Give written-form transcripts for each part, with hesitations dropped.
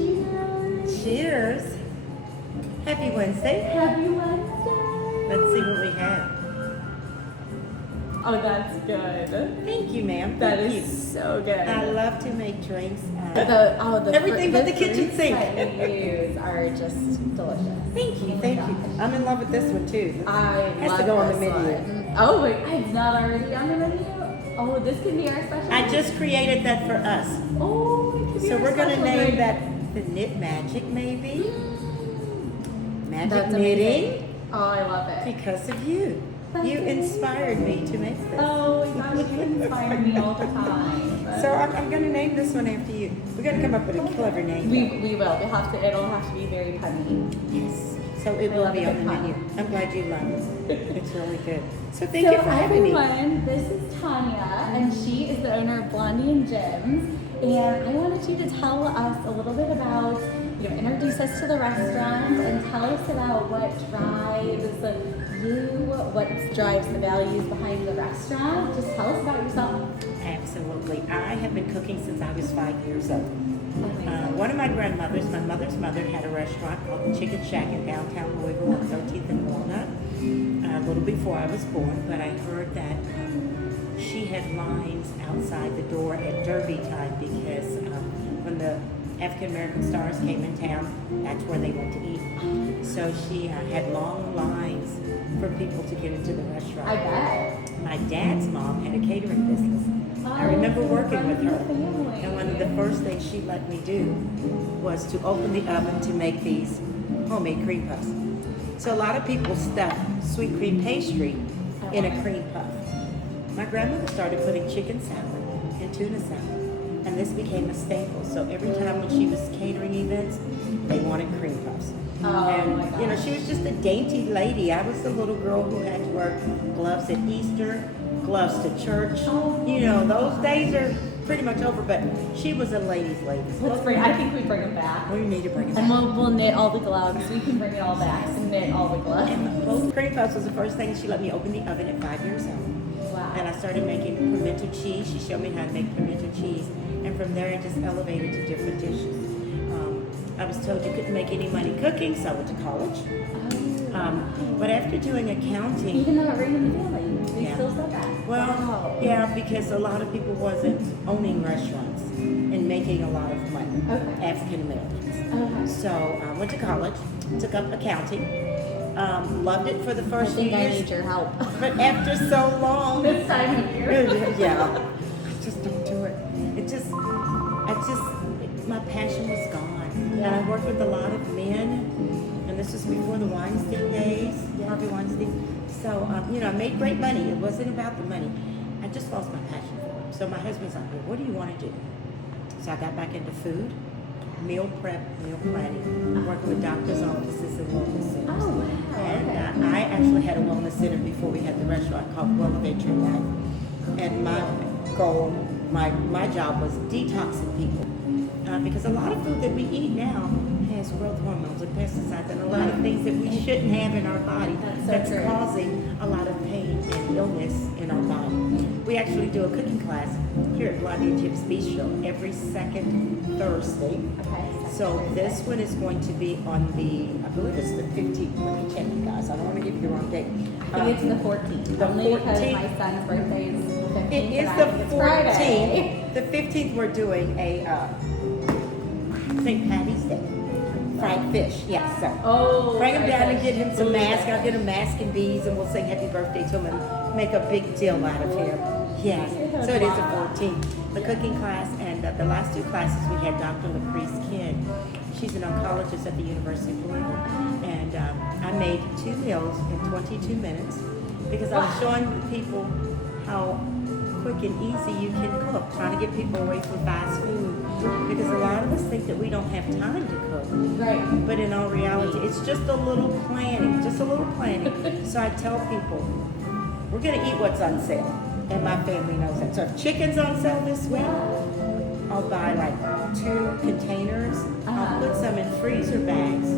Cheers. Cheers. Happy Wednesday. Happy Wednesday. Let's see what we have. Oh, that's good. Thank you, ma'am. That Thank is you. so good. I love to make drinks. Everything but the kitchen sink. that we use are just delicious. Thank you, thank you. I'm in love with this one too. I Has love to go on the this menu. one. Oh, wait, it's not already on the menu? Oh, this could be our special. I just created that for us. Oh, it could be So our we're going to special name drink. that the Knit Magic, maybe? Magic That's knitting. amazing. Oh, I love it. Because of you. That's You amazing. inspired me to make this. Oh my gosh, you inspire me all the time. But So I'm going to name this one after you. We're going to come up with a clever name. we will. It'll have to be very punny. Yes. So it I will love be a on the good pun. menu. I'm glad you love it. It's really good. So thank you for having me. Everyone, this is Tonya, and she is the owner of Blondie and Jim. And I wanted you to tell us a little bit about, introduce us to the restaurant and tell us about what drives what drives the values behind the restaurant. Just tell us about yourself. Absolutely. I have been cooking since I was 5 years old. One of my grandmothers, my mother's mother, had a restaurant called the Chicken Shack in downtown Louisville on 13th and Walnut, a little before I was born, but I heard that she had lines outside the door at Derby time because when the African American stars came in town, that's where they went to eat. So she had long lines for people to get into the restaurant. I bet. My dad's mom had a catering business. I remember working with her, and one of the first things she let me do was to open the oven to make these homemade cream puffs. So a lot of people stuff sweet cream pastry in a cream puff. My grandmother started putting chicken salad and tuna salad, and this became a staple. So every time when she was catering events, they wanted cream puffs. And she was just a dainty lady. I was the little girl who had to wear gloves at Easter, gloves to church. Those days are pretty much over, but she was a lady's lady. I think we bring them back. We need to bring it back. And we'll knit all the gloves. We can bring it all back and knit all the gloves. And both cream puffs was the first thing she let me open the oven at 5 years old. Wow. And I started making pimento cheese. She showed me how to make pimento cheese. And from there, I just elevated to different dishes. I was told you couldn't make any money cooking, so I went to college. But after doing accounting... Even though it ran in the family, they still said that. Well, yeah, because a lot of people wasn't owning restaurants and making a lot of money, African Americans. So I went to college, took up accounting, loved it for the first few years. I need your help. But after so long... This time of year. Yeah, I just don't do it. My passion was gone. And I worked with a lot of men, and this was before the Weinstein days, Harvey Weinstein. So, I made great money. It wasn't about the money. I just lost my passion for it. So my husband's like, well, what do you want to do? So I got back into food, meal prep, meal planning, working with doctors' offices and wellness centers. Oh, wow. And I actually had a wellness center before we had the restaurant called Well Adventure Life. And my goal, my job was detoxing people. Because a lot of food that we eat now has growth hormones and pesticides and a lot of things that we shouldn't have in our body that's causing a lot of pain and illness in our body. We actually do a cooking class here at Blondie and Jim's Bistro every second Thursday. So this one is going to be on I believe it's the 15th. Let me check, you guys. I don't want to give you the wrong date. I think it's the 14th. Only because my son's birthday is the 15th. It is the 14th. The 15th we're doing a St. Patty's Day. Fried fish, yes. So bring him down and get him some masks. I'll get him mask and beads, and we'll sing happy birthday to him and make a big deal out of him. Yes. So it is the 14th. The cooking class, and the last two classes we had Dr. LaPriest Kidd. She's an oncologist at the University of Louisville. And I made 2 meals in 22 minutes because I was showing the people how quick and easy you can cook, trying to get people away from fast food. Because a lot of us think that we don't have time to cook. Right. But in all reality, it's just a little planning, So I tell people, we're going to eat what's on sale. And my family knows that. So if chicken's on sale this week, I'll buy like 2 containers. I'll put some in freezer bags.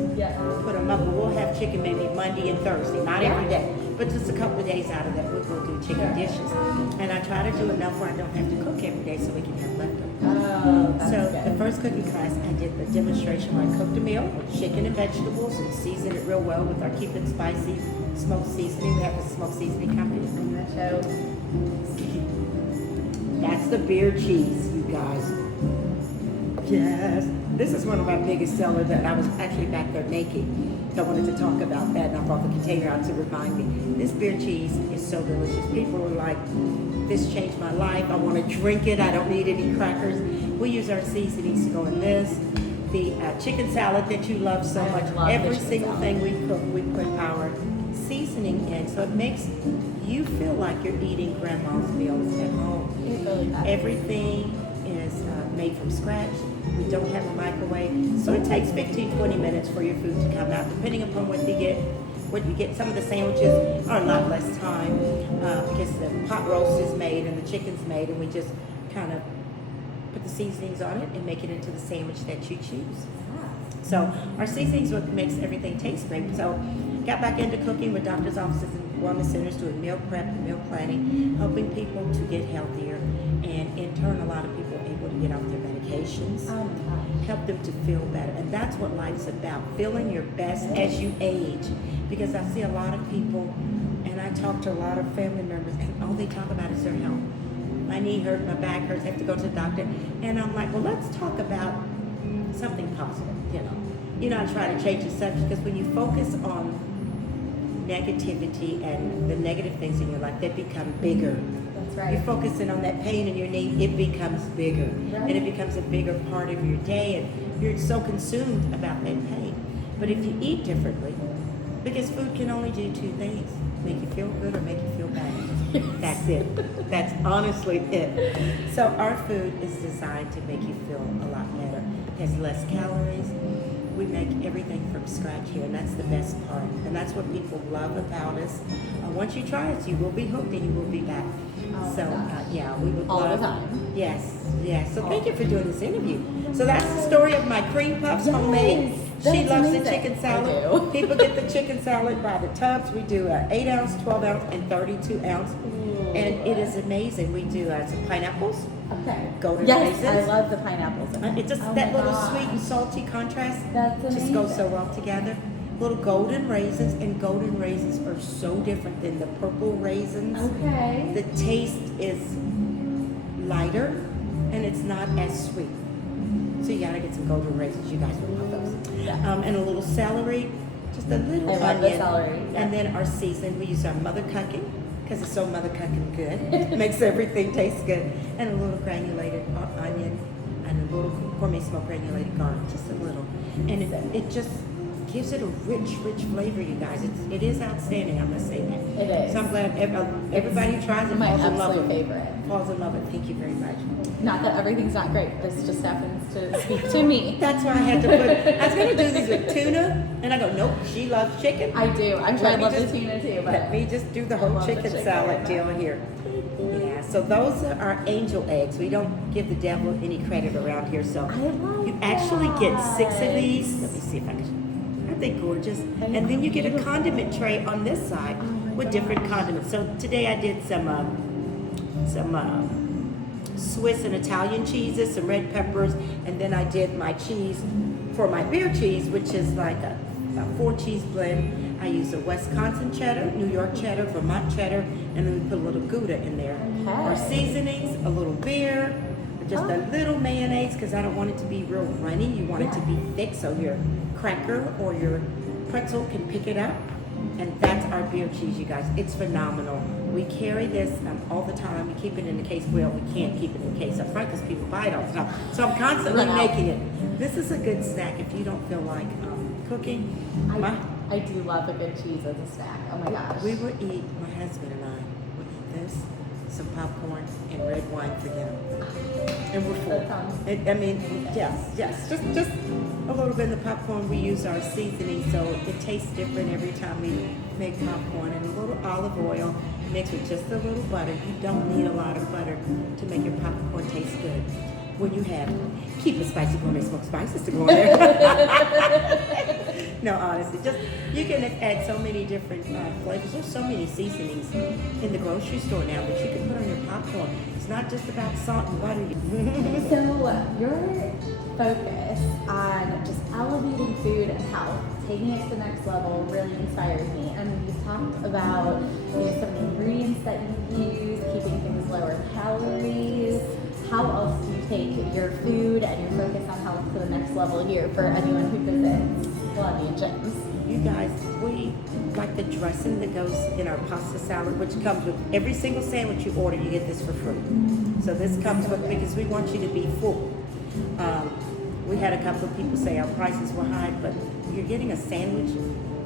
Put them up. We'll have chicken maybe Monday and Thursday, not every day. But just a couple of days out of that, we'll do chicken dishes. And I try to do enough where I don't have to cook every day so we can have leftovers. Oh, that's So good. the first cooking class, I did the demonstration where I cooked a meal with chicken and vegetables and seasoned it real well with our Keep It Spicy smoked seasoning. We have a smoked seasoning company. I'm gonna show. That's the beer cheese, you guys. Yes. This is one of our biggest sellers that I was actually back there making. I wanted to talk about that, and I brought the container out to remind me. This beer cheese is so delicious. People are like, this changed my life. I want to drink it. I don't need any crackers. We use our seasonings to go in this. The chicken salad that you love so much. Every single thing we cook, we put our seasoning in. So it makes you feel like you're eating grandma's meals at home. It really does. Everything is made from scratch. We don't have a microwave. So it takes 15-20 minutes for your food to come out, depending upon what you get. Some of the sandwiches are a lot less time because the pot roast is made and the chicken's made, and we just kind of put the seasonings on it and make it into the sandwich that you choose. So our seasonings is what makes everything taste great. So got back into cooking with doctors' offices and wellness centers, doing meal prep and meal planning, helping people to get healthier, and in turn a lot of people are able to get off their medications, help them to feel better. And that's what life's about, feeling your best as you age. Because I see a lot of people, and I talk to a lot of family members, and all they talk about is their health. My knee hurts, my back hurts, I have to go to the doctor. And I'm like, well, let's talk about something positive, you know. I try to change the subject, because when you focus on negativity and the negative things in your life, they become bigger. That's right. You're focusing on that pain in your knee, it becomes bigger. Right. And it becomes a bigger part of your day, and you're so consumed about that pain. But if you eat differently, because food can only do two things: make you feel good or make you feel bad. That's it. That's honestly it. So our food is designed to make you feel a lot better. It has less calories. We make everything from scratch here, and that's the best part. And that's what people love about us. Once you try it, you will be hooked and you will be back. So yeah, we would all love. the time. Yes, yes. So thank you for doing this interview. So that's the story of my cream puffs, homemade. She That's loves amazing. the chicken salad. I do. People get the chicken salad by the tubs. We do 8 ounce, 12 ounce, and 32 ounce. And it is amazing. We do some pineapples, Okay. golden Yes, raisins. I love the pineapples. It just Oh that my little gosh. sweet and salty contrast That's just goes so amazing. well together. Little golden raisins, and golden raisins are so different than the purple raisins. Okay. The taste is lighter, and it's not as sweet. So you gotta get some golden raisins. You guys will love those. Yeah. And a little celery, just a little I onion. love the celery, yeah. And then our seasoning, we use our mother cucking, because it's so mother cucking good. It makes everything taste good. And a little granulated onion, and a little gourmet smoked granulated garlic, just a little. And it just gives it a rich, rich flavor, you guys. It is outstanding, I must say that. It is. So I'm glad everybody who tries it My falls in love absolute with it. favorite. Falls in love with it. Thank you very much. Not that everything's not great. This just happens to speak to me. That's why I had to put. I was gonna do these with tuna, and I go, nope. She loves chicken. I do. I'm sure I Let me love just- the tuna too, but Let me just do the I whole love the chicken chicken salad right deal now. here. Yeah. So those are our angel eggs. We don't give the devil any credit around here. So I love you actually get 6 of that. these. Let me see if I can. Aren't they gorgeous? And then you get a condiment tray on this side with different condiments. So today I did some Swiss and Italian cheeses, some red peppers, and then I did my cheese for my beer cheese, which is like a 4-cheese blend. I use a Wisconsin cheddar, New York cheddar, Vermont cheddar, and then we put a little Gouda in there. Our seasonings, a little beer, just a little mayonnaise, because I don't want it to be real runny. You want it to be thick, so your cracker or your pretzel can pick it up. And that's our beer cheese, you guys. It's phenomenal. We carry this all the time. We keep it in the case. Well, we can't keep it in the case up front because people buy it all the time. So I'm constantly making it. This is a good snack if you don't feel like cooking. I do love a good cheese as a snack. Oh my gosh. We would eat, my husband and I would eat this, some popcorn, and red wine for dinner. And we're full. That sounds- I mean, yes. Just a little bit of the popcorn. We use our seasoning, so it tastes different every time we make popcorn. And a little olive oil mixed with just a little butter. You don't need a lot of butter to make your popcorn taste good. When you have Keep It Spicy Gourmet Smoked Spices to go in there. No, honestly, just you can add so many different flavors. There's so many seasonings in the grocery store now that you can put on your popcorn. It's not just about salt and butter. So your focus on just elevating food and health, taking it to the next level, really inspires me. And you talked about some of the ingredients that you use, keeping things lower in calories. How else do you take your food and your focus on health to the next level here for anyone who visits Blondie and Jim's? You guys, we like the dressing that goes in our pasta salad, which comes with every single sandwich you order. You get this for free. So this comes with because we want you to be full. We had a couple of people say our prices were high, but you're getting a sandwich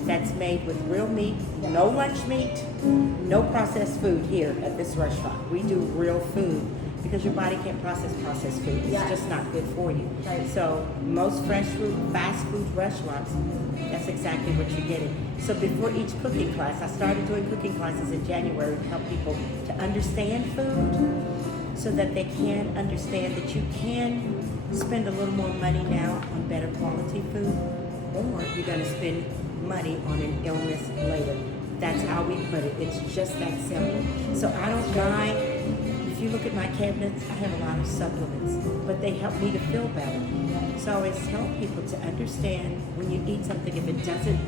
that's made with real meat, no lunch meat, no processed food here at this restaurant. We do real food because your body can't process processed food. It's just not good for you. Right. So most fresh food, fast food restaurants, that's exactly what you're getting. So before each cooking class, I started doing cooking classes in January to help people to understand food so that they can understand that you can spend a little more money now on better quality food, or you're going to spend money on an illness later. That's how we put it. It's just that simple. So I don't mind. If you look at my cabinets, I have a lot of supplements, but they help me to feel better. So I always tell people to understand when you eat something, if it doesn't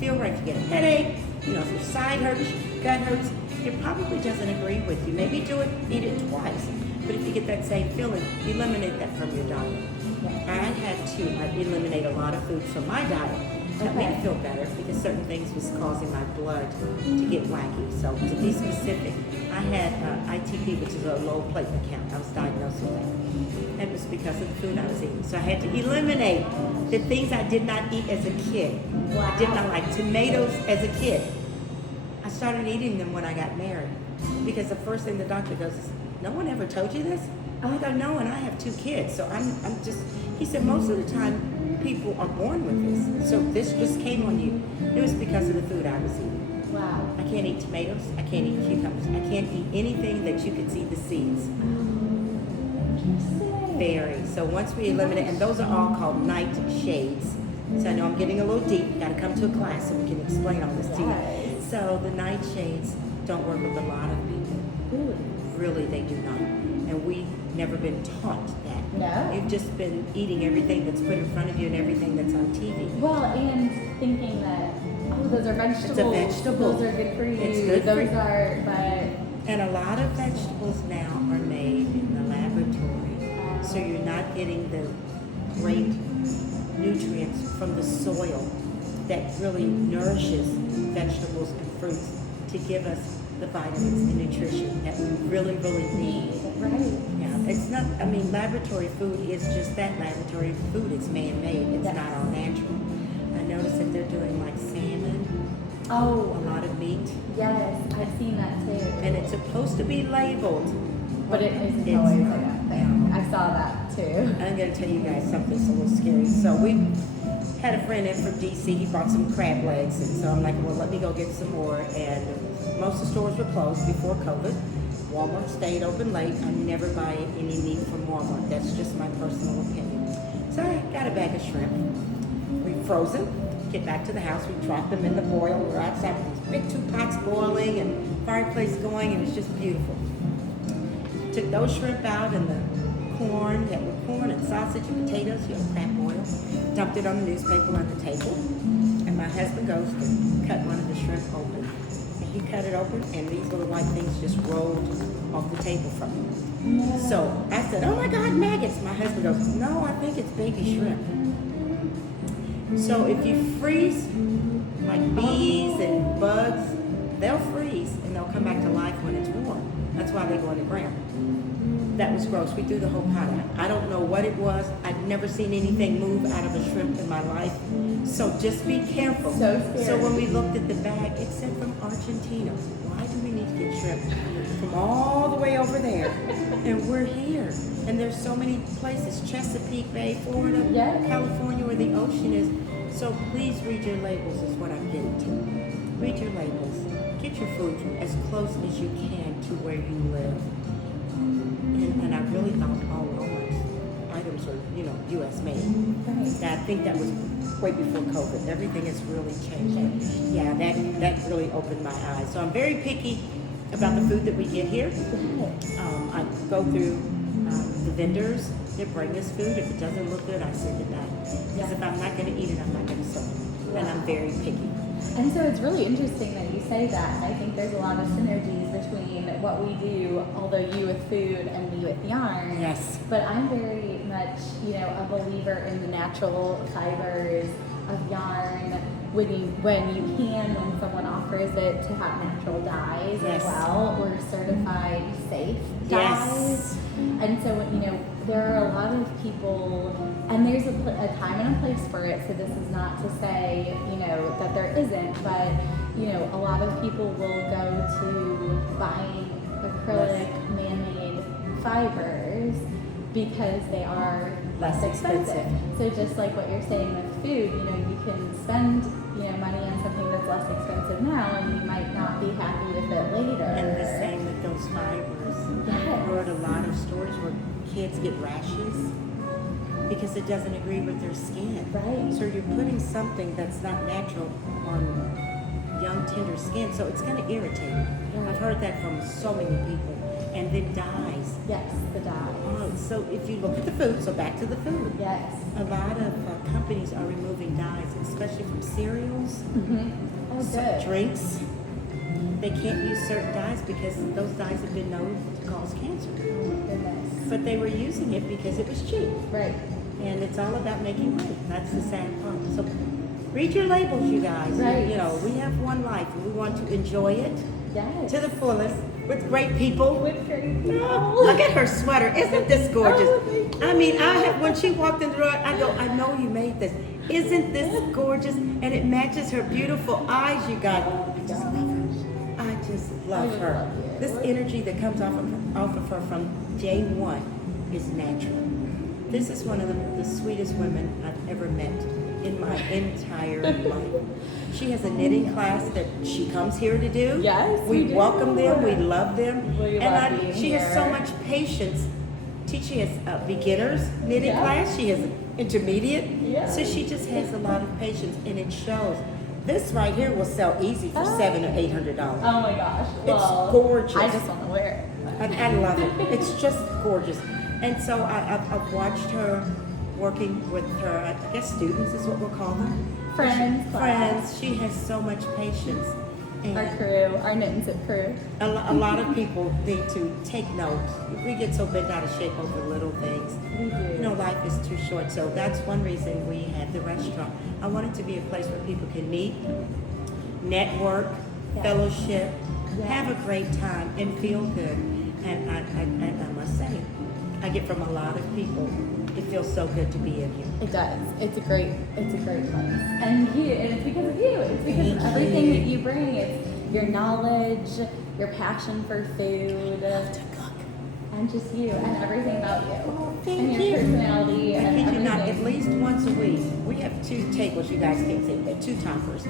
feel right, if you get a headache, if your side hurts, your gut hurts, it probably doesn't agree with you. Maybe eat it twice. But if you get that same feeling, eliminate that from your diet. I had to eliminate a lot of foods from my diet to help me to feel better because certain things was causing my blood to get wacky. So to be specific, I had ITP, which is a low platelet count. I was diagnosed with that. And it was because of the food I was eating. So I had to eliminate the things I did not eat as a kid. Wow. I did not like tomatoes as a kid. I started eating them when I got married because the first thing the doctor goes is, no one ever told you this? I go, no, and I have 2 kids. So I'm just, he said, most of the time people are born with this. So this just came on you. It was because of the food I was eating. Wow. I can't eat tomatoes. I can't eat cucumbers. I can't eat anything that you could see the seeds. Very. So once we eliminate, and those are all called nightshades. So I know I'm getting a little deep. You've got to come to a class so we can explain all this to you. So the nightshades don't work with a lot of people. Really, they do not. And we've never been taught that. No? You've just been eating everything that's put in front of you and everything that's on TV. Well, and thinking that, those are vegetables. It's a vegetable. Those are good for you. It's good those for you. are, but... And a lot of vegetables now are made in the laboratory. So you're not getting the great nutrients from the soil that really nourishes vegetables and fruits to give us the vitamins and nutrition that we really, really need. Right. Yeah, it's not, laboratory food is just that laboratory food. It's man-made. It's not all natural. I noticed that they're doing like salmon. Oh. A lot of meat. Yes, I've seen that too. And it's supposed to be labeled. But it isn't always like that thing. I saw that too. I'm going to tell you guys something that's a little scary. So we had a friend in from DC. He brought some crab legs. And so I'm like, well, let me go get some more. And most of the stores were closed before COVID. Walmart stayed open late. I never buy any meat from Walmart. That's just my personal opinion. So I got a bag of shrimp. We froze them. Get back to the house. We dropped them in the boil. We're outside with these big 2 pots boiling and fireplace going, and it's just beautiful. Took those shrimp out and the corn, with corn and sausage and potatoes, crab boil. Dumped it on the newspaper on the table. And my husband goes to cut one of the shrimp open. He cut it open, and these little white things just rolled off the table from him. Yeah. So I said, oh my God, maggots. My husband goes, no, I think it's baby shrimp. So if you freeze, like bees and bugs, they'll freeze, and they'll come back to life when it's warm. That's why they go in the ground. That was gross. We threw the whole pot out. I don't know what it was. I've never seen anything move out of a shrimp in my life. So just be careful. So scary. So when we looked at the bag, it said from Argentina. Why do we need to get shrimp from all the way over there? And we're here. And there's so many places, Chesapeake Bay, Florida, California, where the ocean is. So please read your labels is what I'm getting to. Read your labels. Get your food as close as you can to where you live. And I really thought all Walmart's items are, U.S. made. Right. I think that was way before COVID. Everything has really changed. Yeah, that really opened my eyes. So I'm very picky about the food that we get here. I go through the vendors that bring us food. If it doesn't look good, I send it back. Because if I'm not going to eat it, I'm not going to serve it. And I'm very picky. And so it's really interesting that you say that. And I think there's a lot of synergies between what we do, although you with food and me with yarn. Yes. But I'm very much, a believer in the natural fibers of yarn when someone offers it to have natural dyes as well, or certified safe dyes. And so, there are a lot of people, and there's a time and a place for it, so this is not to say, that there isn't, but, a lot of people will go to buying acrylic man-made fibers because they are less expensive. So just like what you're saying with food, you can spend, money on something that's less expensive now, and you might not be happy with it later. And the same with those fibers. I've heard a lot of stories where kids get rashes because it doesn't agree with their skin. Right. So you're putting something that's not natural on young, tender skin, so it's going to irritate. Right. I've heard that from so many people. And then dyes. Yes, the dye. So if you look at the food, so back to the food. Yes. A lot of companies are removing dyes, especially from cereals, Good. drinks. They can't use certain dyes because those dyes have been known to cause cancer. Goodness. But they were using it because it was cheap. Right. And it's all about making money. That's the sad part. So read your labels, you guys. Right. We have one life and we want to enjoy it to the fullest with great people. Look at her sweater. Isn't this gorgeous? When she walked in the door, I go, I know you made this. Isn't this gorgeous? And it matches her beautiful eyes, you guys. I just love her. This energy that comes off of her from day one is natural. This is one of the sweetest women I've ever met in my entire life. She has a knitting class that she comes here to do. Yes, we welcome them. We love them. She here. has so much patience. She has a beginners knitting class. She has an intermediate. So she just has a lot of patience, and it shows. This right here will sell easy for $700 or $800. Oh my gosh! It's gorgeous. I just want to wear it. I love it. It's just gorgeous. And so I've watched her working with her, I guess students is what we'll call them. Friends. She has so much patience. And our crew, our Knit+Sip crew. A lot of people need to take note. We get so bent out of shape over little things. We do. Life is too short. So that's one reason we have the restaurant. I want it to be a place where people can meet, network, fellowship, have a great time, and feel good. And I must say, I get from a lot of people, it feels so good to be in here. It does. It's a great place. And it's because of you. It's because of everything that you bring. It's your knowledge, your passion for food. And just you and everything about you. And your personality and kid you everything. not, at least once a week, we have 2 tables, you guys can't see, but 2 toppers.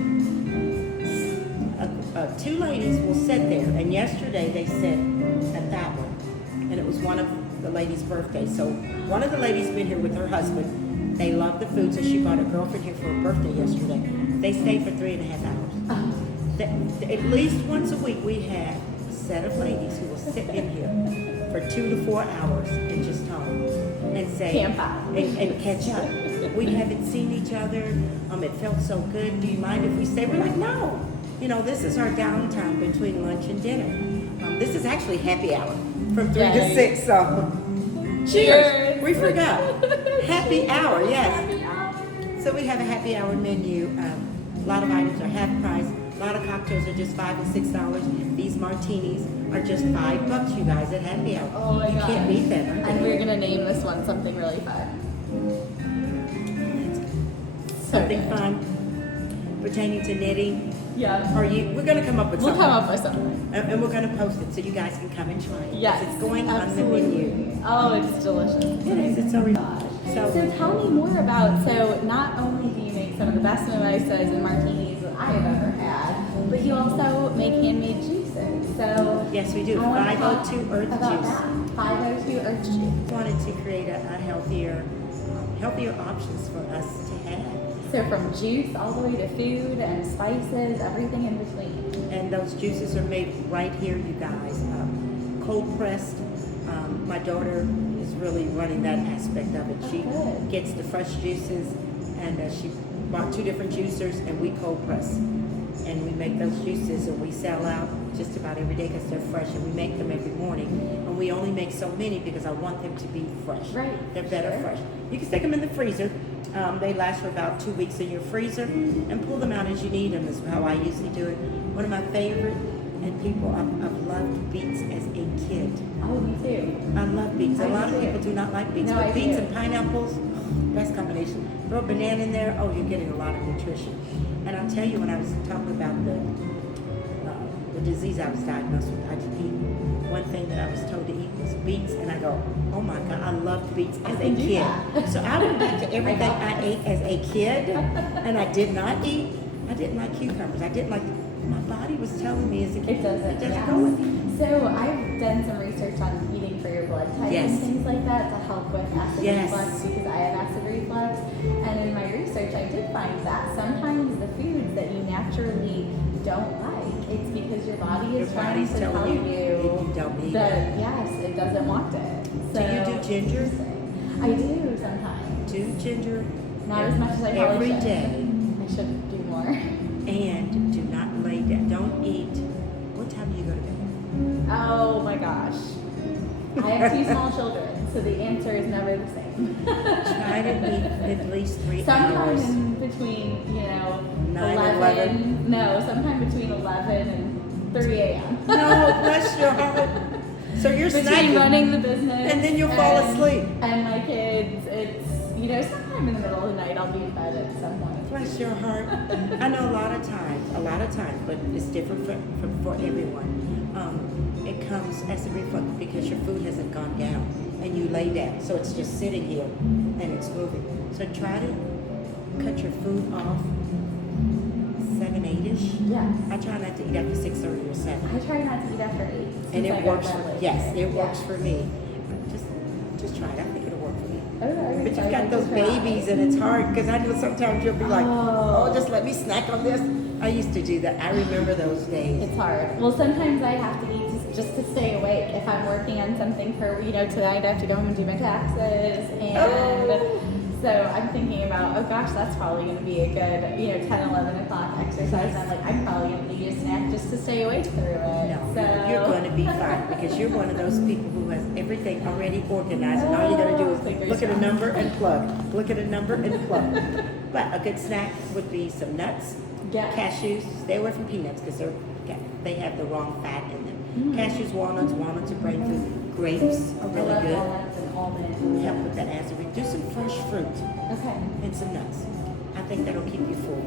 2 ladies will sit there, and yesterday they sat at that one, and it was one of the lady's birthday. So one of the ladies been here with her husband. They love the food, so she brought her girlfriend here for her birthday yesterday. They stayed for 3.5 hours. At least once a week we have a set of ladies who will sit in here for 2 to 4 hours and just talk and say Camp out. and catch up. We haven't seen each other. It felt so good. Do you mind if we stay? We're like, no. This is our downtime between lunch and dinner. This is actually happy hour from 3 to 6. So cheers. We forgot. Happy hour, yes. Happy hour. So we have a happy hour menu. A lot of items are half price. A lot of cocktails are just $5 and $6. These martinis are just $5, you guys, at happy hour. Oh my You God. can't beat them. And we're gonna name this one something really fun. Something fun pertaining to knitting. Yeah. We're gonna come up with We'll something. come up with something. And we're gonna post it so you guys can come and try it. Yes. It's going absolutely. on the menu. Oh, it's delicious. It is. It's already. So tell me more about, so not only do you make some of the best mimosas and martinis that I have ever had, but you also make handmade juices. So Yes, we do. I wanna 502 talk Earth about Juice. that. 502 Earth Juice. Wanted to create a healthier, healthier options for us to have. So from juice all the way to food and spices, everything in between. And those juices are made right here, you guys. Cold pressed. My daughter is really running that aspect of it. She gets the fresh juices, and she bought 2 different juicers, and we cold press. And we make those juices, and we sell out just about every day because they're fresh, and we make them every morning. And we only make so many because I want them to be fresh. Right. They're better fresh. You can stick them in the freezer. They last for about 2 weeks in your freezer, and pull them out as you need them is how I usually do it. One of my favorite, and people, I've loved beets as a kid. Oh, me too. I love beets. A lot of people do not like beets, No, but I beets do. and pineapples, best combination. Throw a banana in there, oh, you're getting a lot of nutrition. And I'll tell you, when I was talking about the disease I was diagnosed with, IgE, one thing that I was told to eat was beets, and I go, oh my God, I loved beets as a kid. So I went back to everything I ate as a kid, and I did not eat. I didn't like cucumbers. I didn't like. My body was telling me as a kid, it doesn't go with you. So I've done some research on eating for your blood type and things like that to help with acid reflux, because I have acid reflux. And in my research, I did find that sometimes the foods that you naturally don't like, it's because your body is trying to tell you don't need that yes, it doesn't want it. So, do you do ginger? I do sometimes. Do ginger. Not as much as I probably every should. day. I should do more. And do not lay down. Don't eat. What time do you go to bed? Oh my gosh. I have 2 small children, so the answer is never the same. Try to eat at least 3 Sometime hours. in between, 9 and 11. No, sometime between 11 and 3 a.m. No, bless your heart. So you're Between snacking. running the business. And then you'll fall asleep. And my kids, it's, sometime in the middle of the night I'll be in bed at some point. Bless your heart. I know a lot of times, but it's different for everyone. It comes as a reflux because your food hasn't gone down and you lay down. So it's just sitting here and it's moving. So try to cut your food off 7, 8-ish. Yes. I try not to eat after 6:30 or 7. I try not to eat after 8. And it works. It works Yes. for me. Just try it. I think it'll work for you. Okay. But you've got those babies, and it's hard because I know sometimes you'll be like, oh, just let me snack on this. I used to do that. I remember those days. It's hard. Well, sometimes I have to eat just to stay awake. If I'm working on something for, tonight I have to go home and do my taxes. And so I'm thinking about, oh gosh, that's probably going to be a good, 10, 11 o'clock exercise. And I'm like, I'm probably going to need a snack just to stay awake through it. No, so you're going to be fine because you're one of those people who has everything already organized, and all you got to do is look at a number and plug. Look at a number and plug. But a good snack would be some nuts, cashews. Stay away from peanuts because they have the wrong fat in them. Cashews, walnuts are brain food. Grapes are really good. Help with that acid. Do some fresh fruit. Okay. And some nuts. I think that'll keep you full.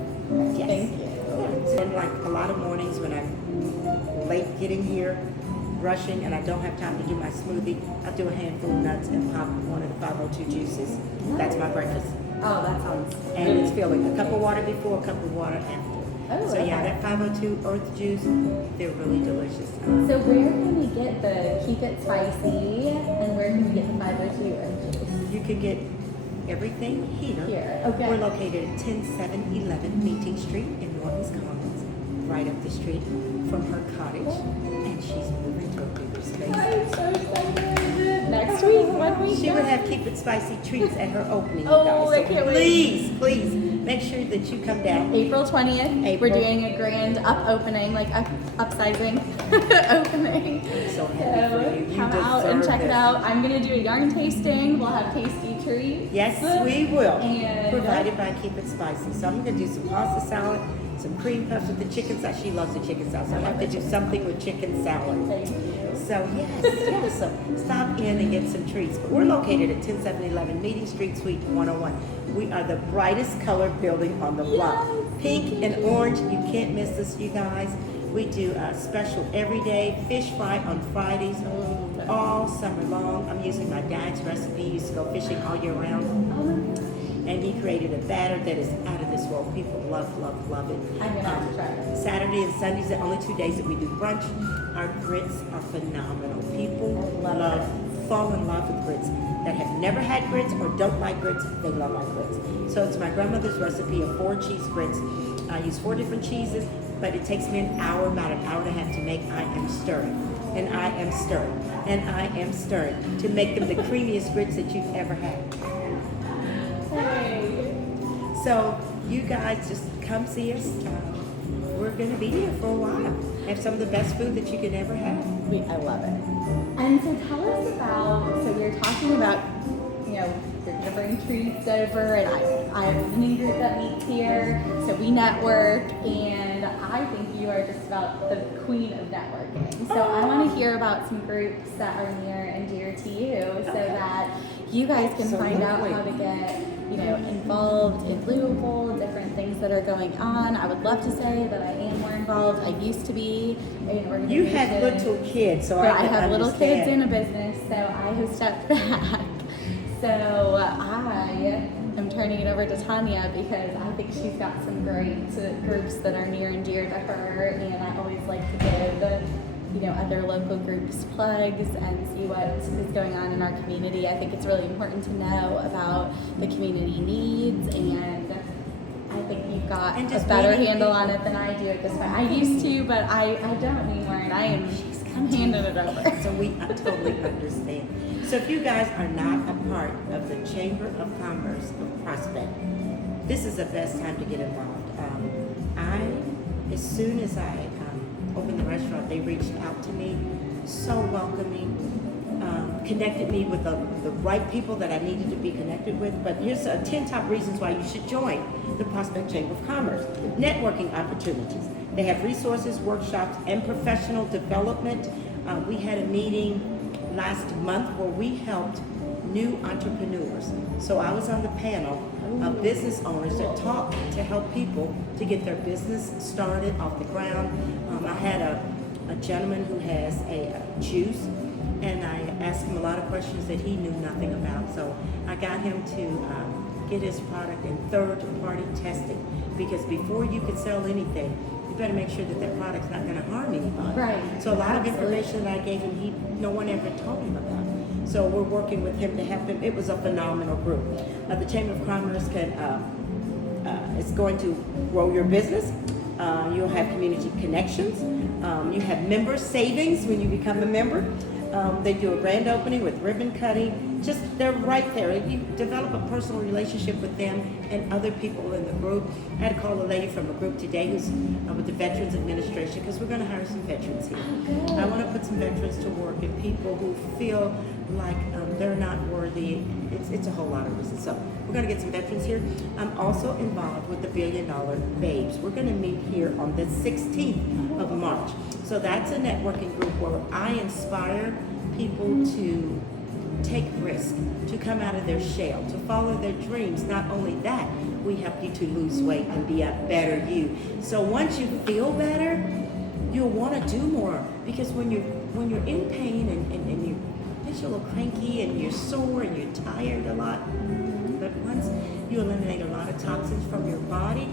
Yes. Thank you. And like a lot of mornings when I'm late getting here, rushing, and I don't have time to do my smoothie, I do a handful of nuts and pop one of the 502 juices. That's my breakfast. Oh, that sounds And it's filling. A cup of water before, a cup of water after. Oh, so yeah, okay. that 502 earth juice, they're really delicious. So where can we get the Keep It Spicy, and where can we get the 502 orange juice? You can get everything here. Okay. We're located at 10711 Meeting Street in Norton's Commons, right up the street from her cottage, and she's moving to a bigger space. I'm so excited. Next week, 1 week. She would have Keep It Spicy treats at her opening, you Oh, guys. I So can't please, please make sure that you come down. April 20th, we're doing a grand opening, like upsizing opening. I'm so happy for you. You Come out and deserve check it this. out. I'm gonna do a yarn tasting. We'll have tasty treats. Yes, we will. And Provided by Keep It Spicy. So I'm going to do some pasta salad, some cream puffs with the chicken salad. She loves the chicken salad, so I have to do something with chicken salad. Thank you. So yes, so stop in and get some treats. But we're located at 10711 Meeting Street, Suite 101. We are the brightest colored building on the block. Pink and orange, you can't miss this, you guys. We do a special every day, fish fry on Fridays, all summer long. I'm using my dad's recipe. He used to go fishing all year round. And he created a batter that is out of this world. People love it. I'm gonna have to try it. Saturday and Sundays are the only 2 days that we do brunch. Our grits are phenomenal. People love fall in love with grits. That have never had grits or don't like grits, they love our grits. So it's my grandmother's recipe of 4 cheese grits. I use 4 different cheeses, but it takes me an hour, about an hour and a half to make. I am stirring, and I am stirring, and I am stirring to make them the creamiest grits that you've ever had. So you guys just come see us. We're going to be here for a while. Have some of the best food that you can ever have. I love it. And so tell us about, so we were talking about, you're going to bring treats over, and I have a mini group that meets here, so we network, and I think you are just about the queen of networking. So I want to hear about some groups that are near and dear to you, so that you guys can find out how to get involved in Louisville, different things that are going on. I would love to say that I am more involved. I used to be in organization. You have little kids, so I have understand. little kids in a business, so I have stepped back. So I am turning it over to Tonya because I think she's got some great groups that are near and dear to her, and I always like to give other local groups plugs and see what is going on in our community. I think it's really important to know about the community needs, and I think you've got a better handle on it than I do at this point. I used to, but I don't anymore, and I'm handing it over. So we totally understand. So if you guys are not a part of the Chamber of Commerce of Prospect, this is the best time to get involved. As soon as I opened the restaurant, they reached out to me, so welcoming, connected me with the right people that I needed to be connected with. But here's 10 top reasons why you should join the Prospect Chamber of Commerce. Networking opportunities. They have resources, workshops, and professional development. We had a meeting last month where we helped new entrepreneurs. So I was on the panel of business owners that talk to help people to get their business started off the ground. I had a gentleman who has a juice, and I asked him a lot of questions that he knew nothing about. So I got him to get his product in third-party testing, because before you can sell anything, you better make sure that that product's not going to harm anybody. Right. So a lot of information that I gave him, no one ever told him about. So we're working with him to help him. It was a phenomenal group. The Chamber of Commerce is going to grow your business. You'll have community connections. You have member savings when you become a member. They do a grand opening with ribbon cutting. They're right there. You develop a personal relationship with them and other people in the group. I had to call a lady from a group today who's with the Veterans Administration, because we're going to hire some veterans here. I want to put some veterans to work, and people who feel like they're not worthy. It's a whole lot of reasons. So we're going to get some veterans here. I'm also involved with the $1 Billion Babes. We're going to meet here on the 16th of March. So that's a networking group where I inspire people to take risk, to come out of their shell, to follow their dreams. Not only that, we help you to lose weight and be a better you. So once you feel better, you'll want to do more, because when you're in pain and you feel a little cranky and you're sore and you're tired a lot, but once you eliminate a lot of toxins from your body,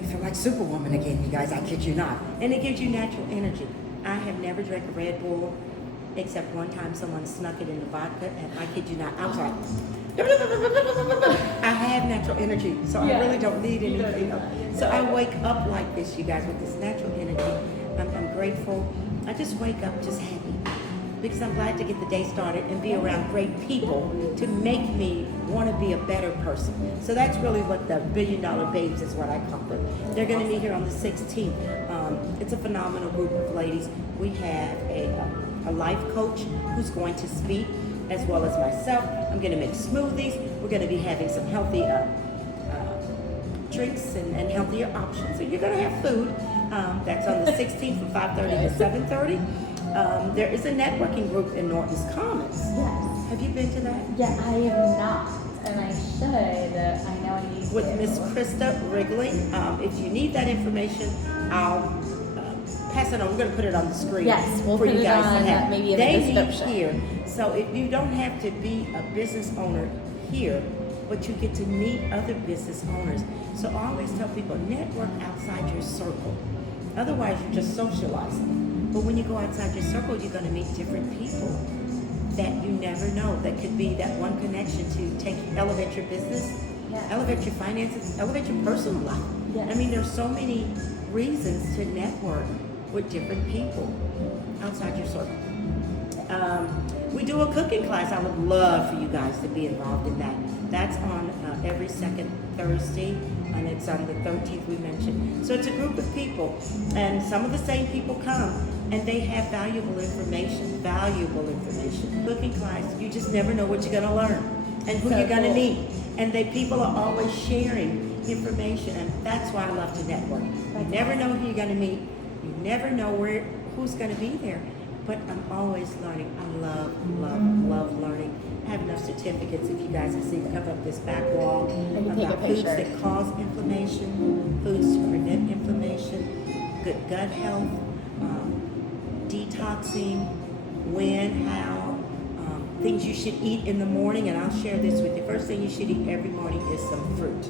you feel like Superwoman again, you guys. I kid you not. And it gives you natural energy. I have never drank a Red Bull, except one time someone snuck it in the vodka, and I kid you not, I was like, I have natural energy, so I really don't need anything else. So I wake up like this, you guys, with this natural energy. I'm grateful. I just wake up just happy, because I'm glad to get the day started and be around great people to make me want to be a better person. So that's really what the $1 Billion Babes is, what I call them. They're going to meet here on the 16th. It's a phenomenal group of ladies. We have a life coach who's going to speak, as well as myself. I'm going to make smoothies. We're going to be having some healthy drinks and healthier options. So you're going to have food. That's on the 16th from 5:30 to 7:30. There is a networking group in Norton's Commons. Yes. Have you been to that? Yeah, I am not, and I should. I know I need With to. Miss Krista Wrigley. If you need that information, I'll pass it on. We're going to put it on the screen. Yes, we'll for put you it guys on to have. maybe in They the description. meet here, so if you don't have to be a business owner here, but you get to meet other business owners. So I always tell people, network outside your circle. Otherwise, you're just socializing. But when you go outside your circle, you're going to meet different people. that you never know. That could be that one connection to elevate your business, elevate your finances, elevate your personal life. I mean, there's so many reasons to network with different people outside your circle. We do a cooking class. I would love for you guys to be involved in that. That's on every second Thursday, and it's on the 13th we mentioned. So it's a group of people, and some of the same people come, and they have valuable information. Cooking class, you just never know what you're gonna learn and who you're gonna meet. And people are always sharing information, and that's why I love to network. You never know who you're gonna meet. You never know who's gonna be there. But I'm always learning. I love learning. I have enough certificates, if you guys can see, cover up this back wall about foods that cause inflammation, foods to prevent inflammation, good gut health, detoxing, when, how, things you should eat in the morning, and I'll share this with you. First thing you should eat every morning is some fruit.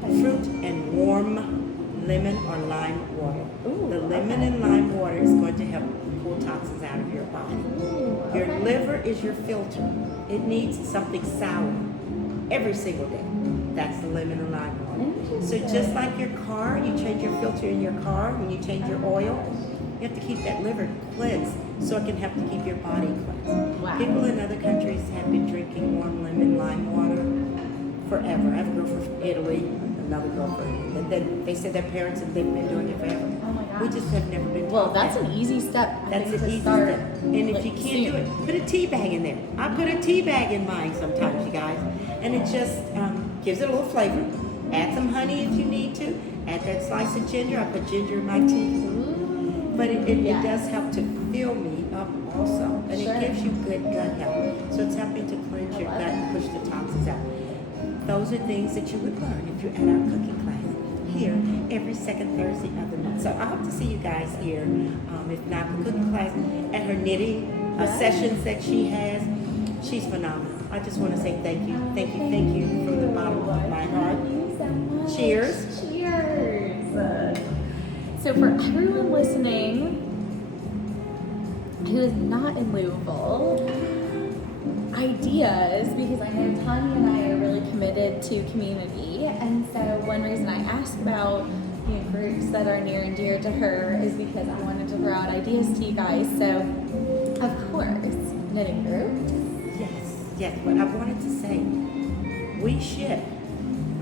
Fruit and warm lemon or lime water. The lemon and lime water is going to help pull toxins out of your body. Your liver is your filter. It needs something sour every single day. That's the lemon and lime water. So just like your car, you change your filter in your car when you change your oil, you have to keep that liver cleansed so it can help to keep your body cleansed. People in other countries have been drinking warm lemon lime water forever. I have a girl from Italy, another girl from, and then they said their parents have been doing it forever. We just have never been taught. Well, that's an easy step. That's an easy step. And if you can't do it, put a tea bag in there. I put a tea bag in mine sometimes, you guys. And it just gives it a little flavor. Add some honey if you need to. Add that slice of ginger. I put ginger in my tea. But it does help to fill me up also. And it gives you good gut health. So it's helping to cleanse your gut and push the toxins out. Those are things that you would learn if you're at our cooking class here every second Thursday of the month. So I hope to see you guys here, if not the cooking class, at her knitting sessions that she has. She's phenomenal. I just want to say thank you from the bottom of my heart. Thank you so much. Cheers. Cheers. So for everyone listening who is not in Louisville, ideas, because I know Tonya and I are really committed to community, and so one reason I asked about groups that are near and dear to her is because I wanted to throw out ideas to you guys. So, of course, knitting groups. Yes. But I wanted to say, we ship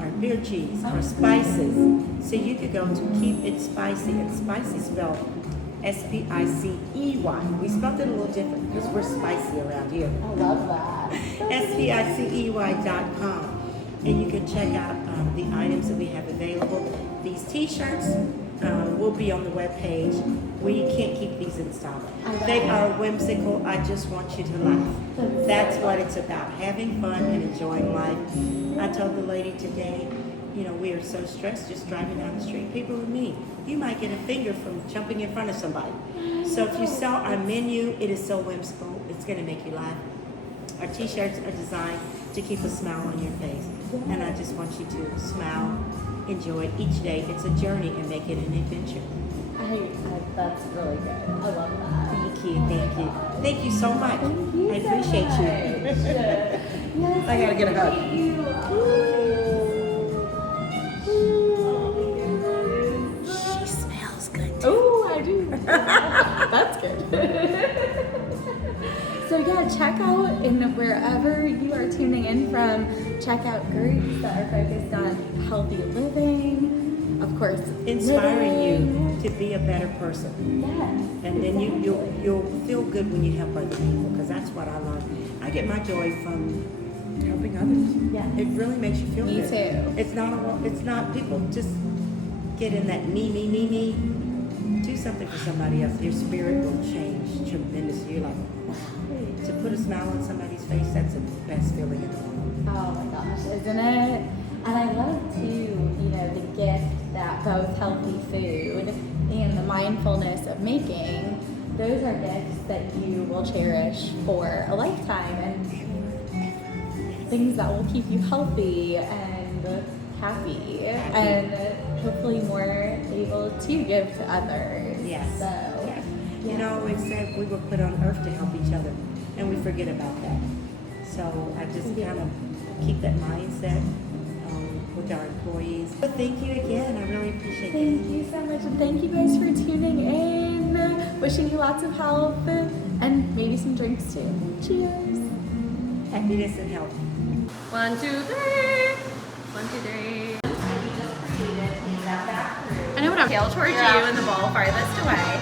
our beer cheese, our spices, so you could go to Keep It Spicy, and spicy spelled S-P-I-C-E-Y. We spelled it a little different because we're spicy around here. I love that. SPICEY.com. And you can check out the items that we have available. These t-shirts will be on the webpage. We can't keep these in stock. They are whimsical. I just want you to laugh. That's what it's about, having fun and enjoying life. I told the lady today, we are so stressed just driving down the street. People with me, you might get a finger from jumping in front of somebody. So if you saw our menu, it is so whimsical. It's going to make you laugh. Our t-shirts are designed to keep a smile on your face. And I just want you to smile, enjoy each day. It's a journey, and make it an adventure. That's really good. I love that. Thank you. Thank you so much. I appreciate you. Yes, I gotta get a hug. She smells good too. Oh, I do. That's good. So yeah, check out, and wherever you are tuning in from, check out groups that are focused on healthy living, of course, inspiring you to be a better person. Yes. And then you'll feel good when you help other people, because that's what I love. I get my joy from helping others. Yes. It really makes you feel good. Me too. It's not people just get in that me. Do something for somebody else. Your spirit will change tremendously. You're like, wow. To put a smile on somebody's face, that's the best feeling in the world. Oh my gosh, isn't it? And I love too, the gift that both healthy food and the mindfulness of making, those are gifts that you will cherish for a lifetime, and things that will keep you healthy and happy and hopefully more able to give to others. Yes. So, yes. It said we were put on earth to help each other. and we forget about that. So I just kind of keep that mindset with our employees. But thank you again. I really appreciate it. Thank you so much, and thank you guys for tuning in. Wishing you lots of health and maybe some drinks too. Cheers. Happiness and health. 1, 2, 3. 1, 2, 3. I know what I'm tail towards you and the ball farthest away.